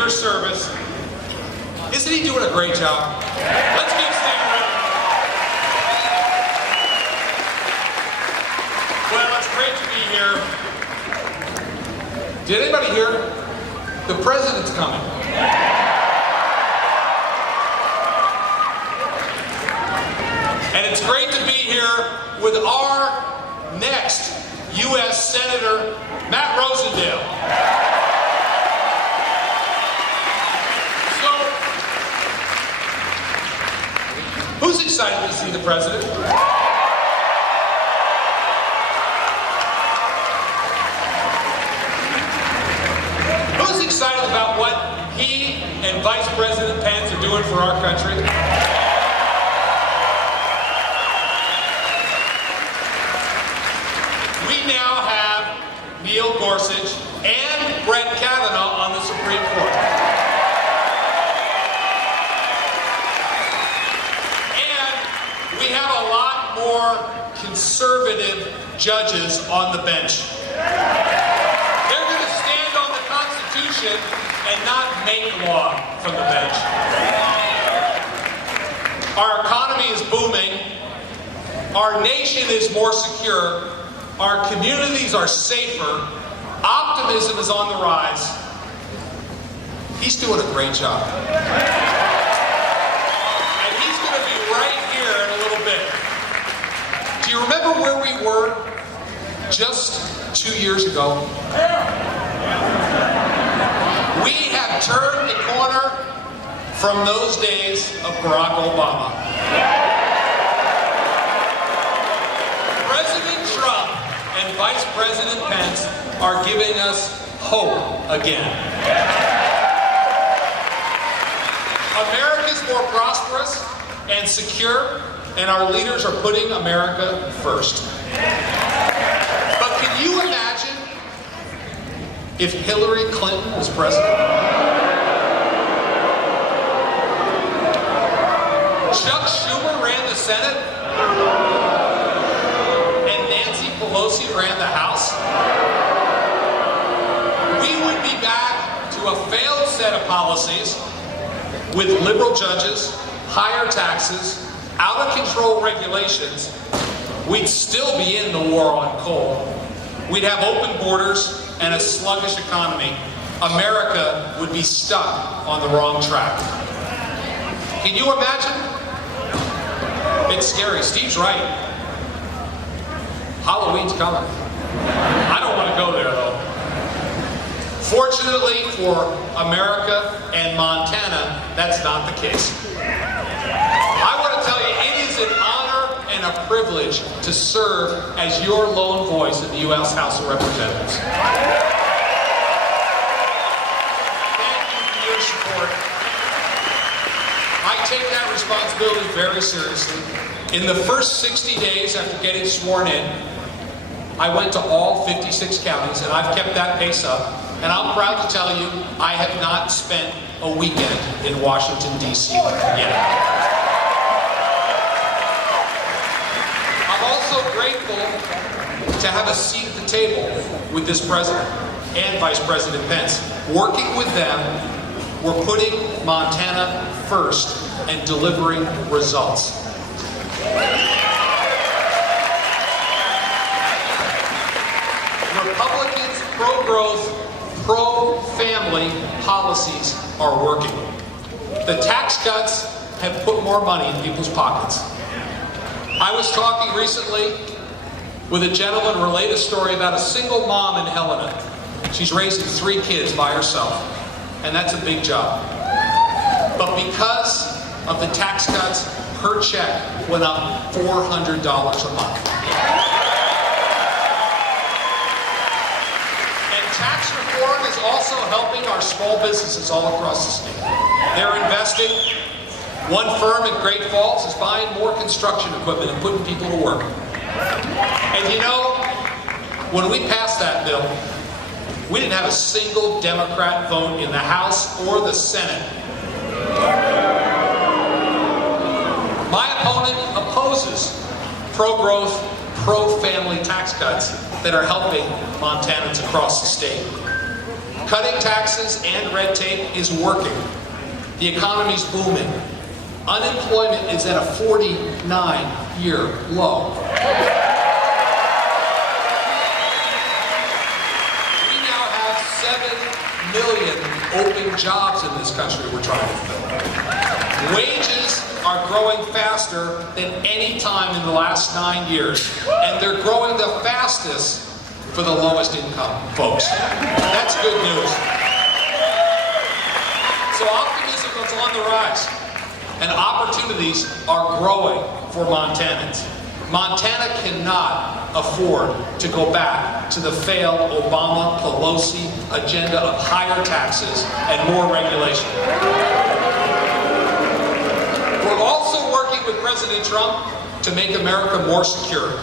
your service. Isn't he doing a great job? Let's give Steve a round. Well, it's great to be here. Did anybody hear? The president's coming. And it's great to be here with our next U.S. Senator, Matt Rosendale. So, who's excited to see the president? Who's excited about what he and Vice President Pence are doing for our country? We now have Neil Gorsuch and Brett Kavanaugh on the Supreme Court. And we have a lot more conservative judges on the bench. They're going to stand on the Constitution and not make law from the bench. Our economy is booming. Our nation is more secure. Our communities are safer. Optimism is on the rise. He's doing a great job. And he's going to be right here in a little bit. Do you remember where we were just 2 years ago? We have turned the corner from those days of Barack Obama. President Trump and Vice President Pence are giving us hope again. America's more prosperous and secure, and our leaders are putting America first. But can you imagine if Hillary Clinton was president? Chuck Schumer ran the Senate? Pelosi ran the House, we would be back to a failed set of policies with liberal judges, higher taxes, out-of-control regulations. We'd still be in the war on coal. We'd have open borders and a sluggish economy. America would be stuck on the wrong track. Can you imagine? It's scary. Steve's right. Halloween's coming. I don't want to go there, though. Fortunately for America and Montana, that's not the case. I want to tell you, it is an honor and a privilege to serve as your lone voice in the U.S. House of Representatives. Thank you for your support. I take that responsibility very seriously. In the first 60 days after getting sworn in, I went to all 56 counties, and I've kept that pace up. And I'm proud to tell you, I have not spent a weekend in Washington, D.C. yet. I'm also grateful to have a seat at the table with this president and Vice President Pence. Working with them, we're putting Montana first and delivering results. Republicans' pro-growth, pro-family policies are working. The tax cuts have put more money in people's pockets. I was talking recently with a gentleman who relayed a story about a single mom in Helena. She's raising 3 kids by herself, and that's a big job. But because of the tax cuts, her check went up $400 a month. Tax reform is also helping our small businesses all across the state. They're investing. One firm in Great Falls is buying more construction equipment and putting people to work. And you know, when we passed that bill, we didn't have a single Democrat vote in the House or the Senate. My opponent opposes pro-growth, pro-family tax cuts that are helping Montanans across the state. Cutting taxes and red tape is working. The economy's booming. Unemployment is at a 49-year low. We now have 7 million open jobs in this country we're trying to fill. Wages are growing faster than any time in the last 9 years, and they're growing the fastest for the lowest income folks. That's good news. So optimism is on the rise, and opportunities are growing for Montanans. Montana cannot afford to go back to the failed Obama-Pelosi agenda of higher taxes and more regulation. We're also working with President Trump to make America more secure.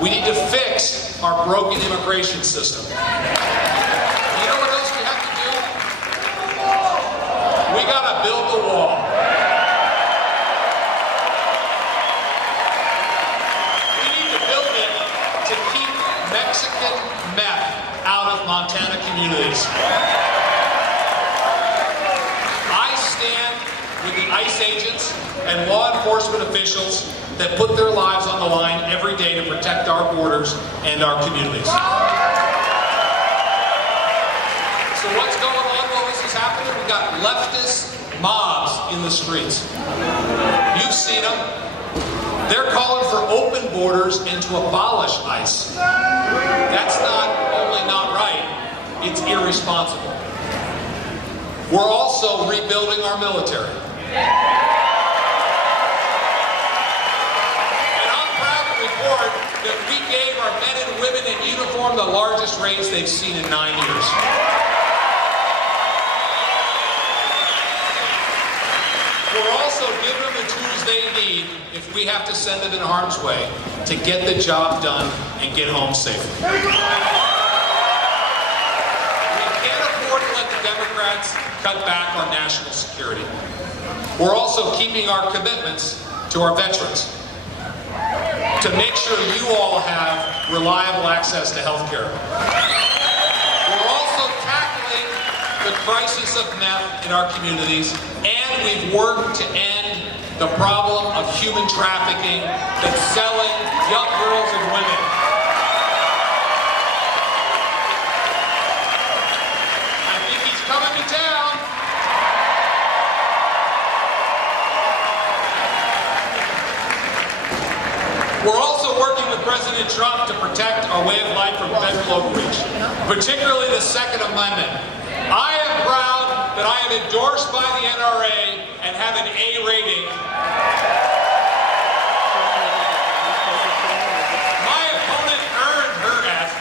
We need to fix our broken immigration system. You know what else we have to do? We gotta build the wall. We need to build it to keep Mexican meth out of Montana communities. I stand with the ICE agents and law enforcement officials that put their lives on the line every day to protect our borders and our communities. So what's going on while this is happening? We've got leftist mobs in the streets. You've seen them. They're calling for open borders and to abolish ICE. That's not only not right, it's irresponsible. We're also rebuilding our military. That we gave our men and women in uniform the largest raise they've seen in 9 years. We're also giving them the tools they need if we have to send them in harm's way to get the job done and get home safely. We can't afford to let the Democrats cut back on national security. We're also keeping our commitments to our veterans, to make sure you all have reliable access to health care. We're also tackling the crisis of meth in our communities, and we've worked to end the problem of human trafficking that's selling young girls and women. I think he's coming to town. We're also working with President Trump to protect our way of life from federal overreach, particularly the Second Amendment. I am proud that I am endorsed by the NRA and have an A rating. My opponent earned her F.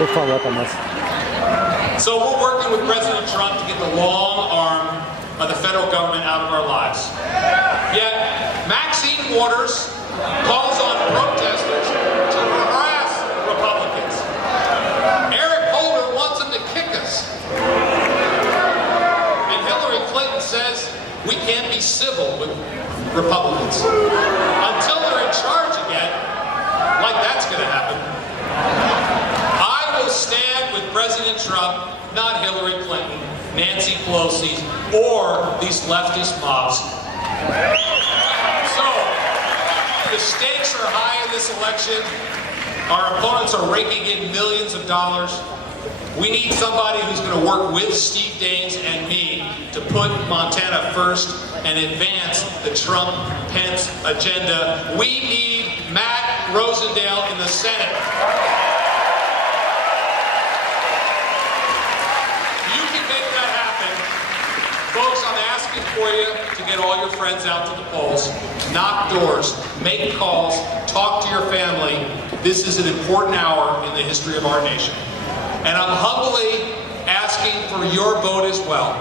We'll follow up on this. So we're working with President Trump to get the long arm of the federal government out of our lives. Yet, Maxine Waters calls on protesters to harass Republicans. Eric Holder wants them to kick us. And Hillary Clinton says we can't be civil with Republicans. Until they're in charge again, like that's going to happen. I will stand with President Trump, not Hillary Clinton, Nancy Pelosi, or these leftist mobs. So, the stakes are high in this election. Our opponents are raking in millions of dollars. We need somebody who's going to work with Steve Daines and me to put Montana first and advance the Trump-Pence agenda. We need Matt Rosendale in the Senate. You can make that happen. Folks, I'm asking for you to get all your friends out to the polls, knock doors, make calls, talk to your family. This is an important hour in the history of our nation. And I'm humbly asking for your vote as well.